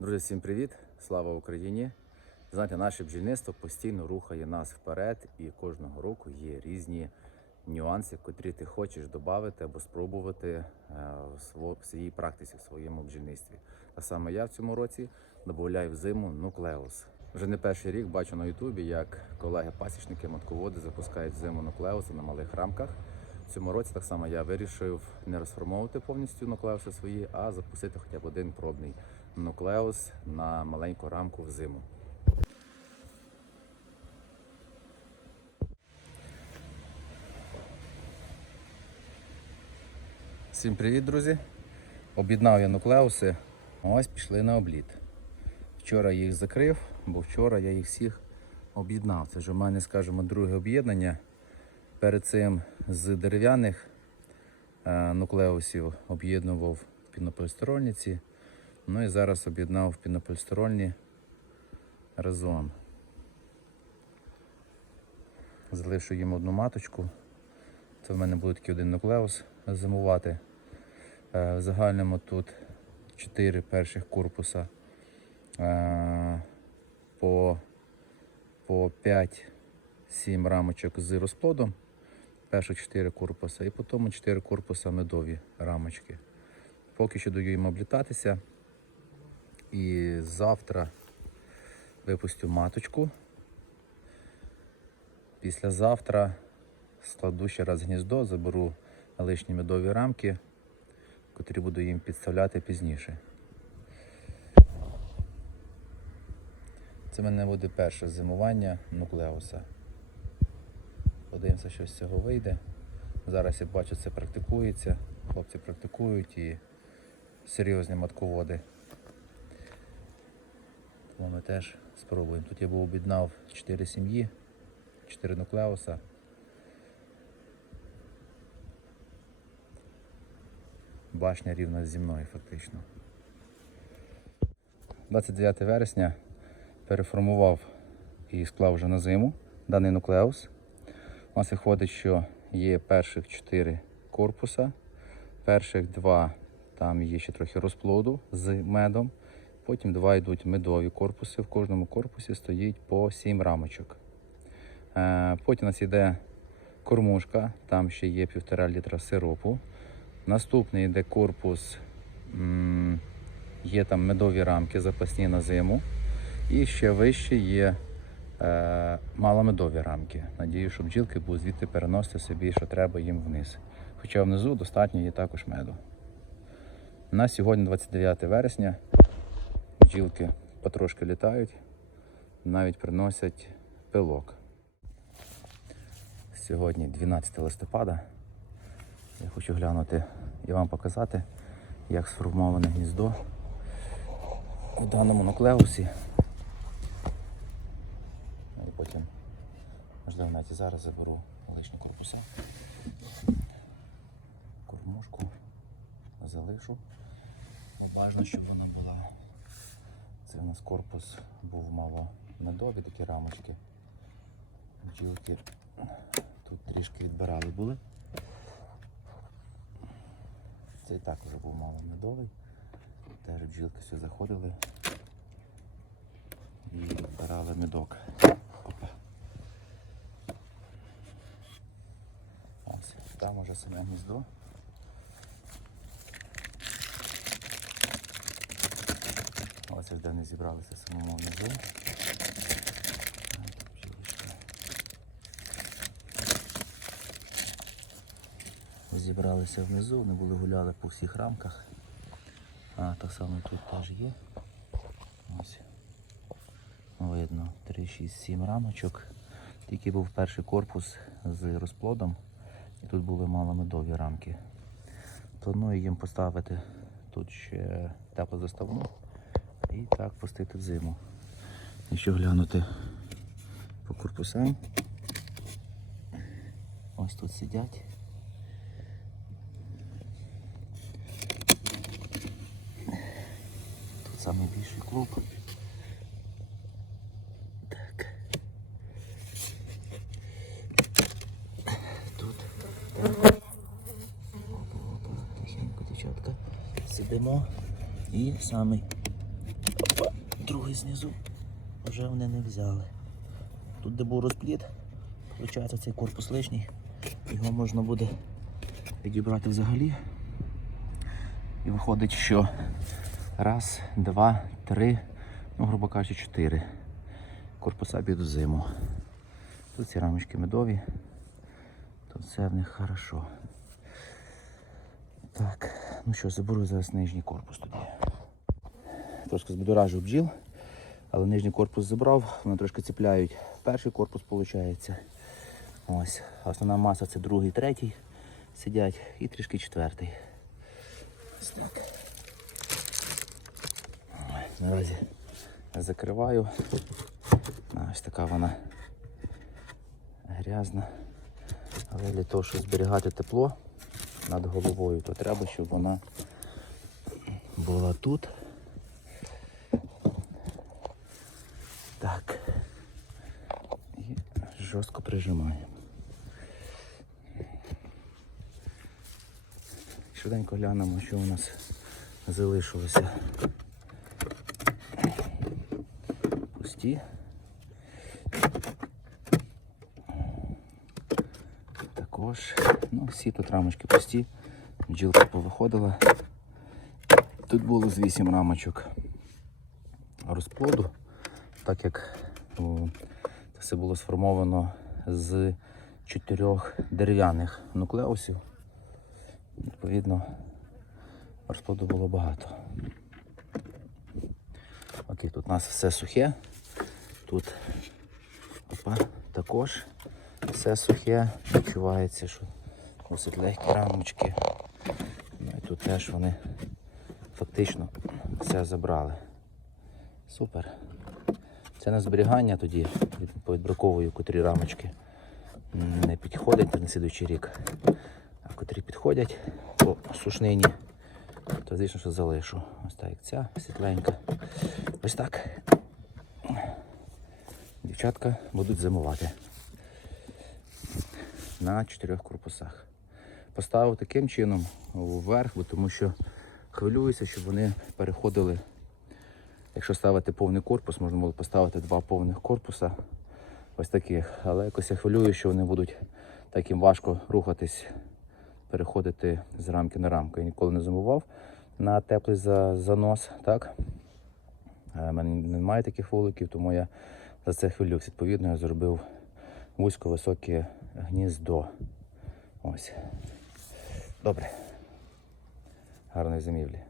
Друзі, всім привіт! Слава Україні! Знаєте, наше бджільництво постійно рухає нас вперед, і кожного року є різні нюанси, котрі ти хочеш додати або спробувати е, в своїй практиці, в своєму бджільництві. А саме я в цьому році додаю в зиму нуклеус. Вже не перший рік бачу на Ютубі, як колеги-пасічники, матководи запускають зиму нуклеуси на малих рамках. В цьому році так само я вирішив не розформовувати повністю нуклеуси свої, а запустити хоча б один пробний нуклеус на маленьку рамку в зиму. Всім привіт, друзі! Об'єднав я нуклеуси. Ось пішли на обліт. Вчора їх закрив, бо вчора я їх всіх об'єднав. Це вже в мене, скажімо, друге об'єднання. Перед цим з дерев'яних е, нуклеусів об'єднував пінополістирольниці. Ну і зараз об'єднав пінополістирольні разом. Залишу їм одну маточку. Це в мене буде такий один нуклеус зимувати. Е, В загальному тут 4 перших корпуса е, по, по 5-7 рамочок з розплодом. Перших 4 корпуса і потім 4 корпуса медові рамочки. Поки що даю їм облітатися. Завтра випустю маточку. Післязавтра складу ще раз гніздо, заберу лишні медові рамки, котрі буду їм підставляти пізніше. Це в мене буде перше зимування нуклеуса. Подивимося, що з цього вийде. Зараз я бачу, це практикується. Хлопці практикують і серйозні матководи. Ми теж спробуємо. Тут я був об'єднав 4 сім'ї, 4 нуклеуса. Башня рівна зі мною фактично. 29 вересня переформував і склав вже на зиму даний нуклеус. У нас виходить, що є перших 4 корпуса, перших два там є ще трохи розплоду з медом. Потім два йдуть медові корпуси. В кожному корпусі стоїть по 7 рамочок. Е, Потім у нас йде кормушка, там ще є півтора літра сиропу. Наступний йде корпус, є там медові рамки запасні на зиму. І ще вище є е, маломедові рамки. Надію, що бджілки будуть звідти переносити собі, що треба їм вниз. Хоча внизу достатньо є також меду. На сьогодні 29 вересня. Бджілки потрошки літають, навіть приносять пилок. Сьогодні 12 листопада. Я хочу глянути і вам показати, як сформоване гніздо в даному нуклеусі. Ну І потім, можливо, навіть зараз заберу лишні корпуса. Кормушку залишу. Обажно, щоб вона була. Нас корпус був мало медові, такі рамочки. Бджілки тут трішки відбирали були. Цей також був мало медовий. Теж бджілки все заходили і відбирали медок. Опа. Ось, там уже саме гніздо. Аж де вони зібралися самому внизу. Зібралися внизу, вони були гуляли по всіх рамках. А, так само тут теж є. Ось. Видно, 3, 6, 7 рамочок. Тільки був перший корпус з розплодом. І тут були маломедові рамки. Планую їм поставити тут ще теплозаставну і так пустити в зиму. Якщо глянути по корпусам. Ось тут сидять. Тут найбільший клуб. Так. Тут. Так. Опа, опа. Тихенько, дівчатка. Сидимо. І самий другий знизу вже вони не взяли. Тут, де був розпліт, виходить цей корпус лишній. Його можна буде відібрати взагалі. І виходить, що раз, два, три, ну, грубо кажучи, чотири корпуса під зиму. Тут ці рамочки медові, тут все в них хорошо. Так, ну що, заберу зараз нижній корпус тоді. Трошки збудоражив бджіл, але нижній корпус забрав, вони трошки ціпляють перший корпус, виходить. Ось. Основна маса це другий, третій сидять і трішки четвертий. Ось так. Наразі закриваю. Ось така вона грязна. Але для того, щоб зберігати тепло над головою, то треба, щоб вона була тут. Так. І жорстко прижимаємо. Швиденько глянемо, що у нас залишилося. Пусті. Також, ну, всі тут рамочки пусті. Бджілка повиходила. Тут було з 8 рамочок розплоду, так як це було сформовано з чотирьох дерев'яних нуклеусів. Відповідно, розплоду було багато. Окей, тут у нас все сухе. Тут опа, також все сухе. Відчувається, що досить легкі рамочки. Ну і тут теж вони фактично все забрали. Супер. Це на зберігання тоді від- повідбраковую, котрі рамочки не підходять на слідуючий рік. А котрі підходять по сушнині, то звісно, що залишу. Ось так як ця світленька. Ось так. Дівчатка будуть зимувати на чотирьох корпусах. Поставив таким чином вверх, бо тому що хвилююся, щоб вони переходили. Якщо ставити повний корпус, можна було поставити два повних корпуса. Ось таких. Але якось я хвилюю, що вони будуть таким важко рухатись, переходити з рамки на рамку. Я ніколи не зимував на теплий занос. Так? У мене немає таких вуликів, тому я за це хвилююсь. Відповідно, я зробив вузько-високе гніздо. Ось. Добре. Гарної зимівлі.